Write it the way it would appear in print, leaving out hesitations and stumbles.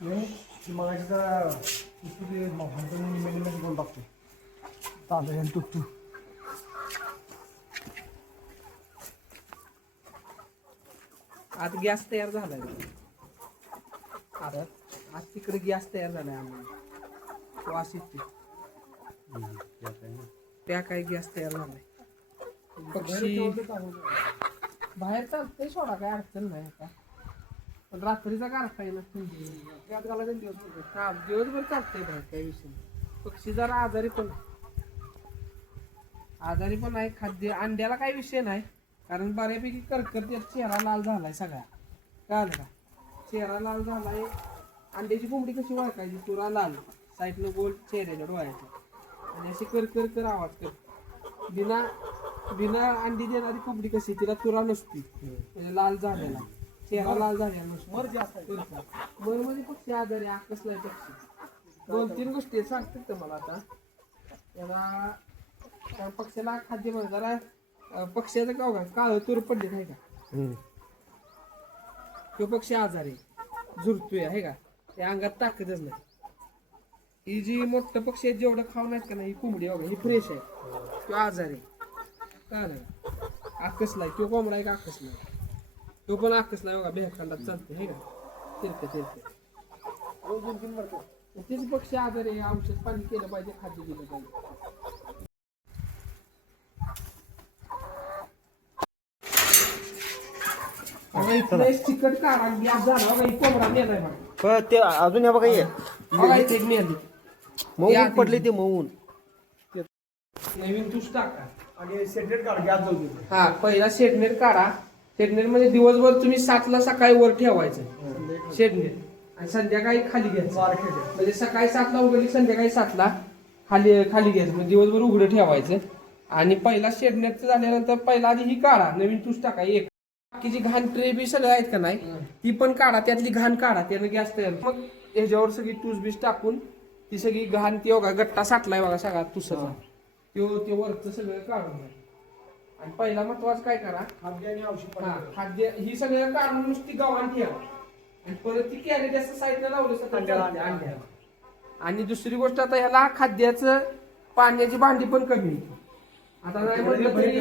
नाही मगाशी जरा निमेंट करून टाकतो तांदळ आणि तुटू. आज गॅस तयार झालाय आता. आज तिकडे गॅस तयार झालाय आम्हाला वास येते. त्या काही गॅस तयार झालाय. पक्षी बाहेर चालतंय सोडा, काय अडचण नाही आता. पण रात्रीचा गारठा आहे ना, हा दिवसभर चालतंय बाहेर, काही विषय नाही. पक्षी जरा आजारी पण आहे. खाद्य अंड्याला काही विषय नाही, कारण बऱ्यापैकी करकरते. चेहरा लाल झालाय सगळा, कळलं का? चेहरा लाल झालाय. अंड्याची कोंबडी कशी ओळखायची? तुरा लाल, साईडनं गोल चेहऱ्याच्या डोळ्याच्या, आणि अशी कर कर आवाज कर. बिना अंडी देणारी कोंबडी कशी, तिला तुरा नसती, म्हणजे लाल झालेला चेहरा, लाल झालेला नसतो. मर म्हणजे पक्षी आजारी कसलाय पक्षी. 2-3 गोष्टी सांगतात का मला आता. त्याला त्या पक्ष्याला खाद्य म्हणतात. जरा पक्ष्याचं गाव काळ तूर पडले आहे का, तो पक्षी आजारी झुरतोय आहे का, त्या अंगात ताकदच नाही. ही जी मोठं पक्षी आहेत जेवढं खाऊन आहेत का नाही, ही कोंबडी बघा, ही फ्रेश आहे, तो आजारी काय आकसलाय. तो कोंबडा आहे का आकसलाय, तो पण आकसलाय बघा, बेहखंडात चालते आहे का, तिरके तेच पक्षी आजारी आहे. औषध पाणी केलं पाहिजे, खाद्य दिलं पाहिजे. चिकट काढा गॅस झाला बघा, ही कोंबडा मेलाय बघा. ते अजून या बघा, बघा इथे एक मेली. मऊन पडले ते मऊन. नवीन तूच टाका आणि सेपरेट काढ गॅस जाऊ दे. हा, पहिला शेडनेट काढा. शेडनेट मध्ये दिवसभर तुम्ही 7ला सकाळी वर ठेवायचं शेडनेट, आणि संध्याकाळी खाली घ्यायचं. म्हणजे सकाळी 7ला उघडली, संध्याकाळी 7ला खाली घ्यायचं. म्हणजे दिवसभर उघडं ठेवायचं. आणि पहिला शेडनेटचं झाल्यानंतर पहिला आधी ही काढा, नवीन तूच टाका. एक बाकीची घाण ट्रे बी सगळं आहेत का नाही, ती पण काढा, त्यातली घाण काढा, त्यानं गॅस तयार. मग ह्याच्यावर सगळी तूस बीस टाकून ती सगळी घाण, ती बघा गट्टा साठलाय बघा सगळा तुसाचा, ते वरचं सगळं काढून घ्या. आणि पहिला महत्वाचं काय करा, खाद्य आणि औषध. खाद्य ही सगळं काढून नुसती गव्हाण ठेवा, आणि परत ती कॅरेट असं साईडला लावलं अंड्याला. आणि दुसरी गोष्ट, आता ह्याला खाद्याचं पाण्याची भांडी पण कमी. आता नाही म्हटलं तरी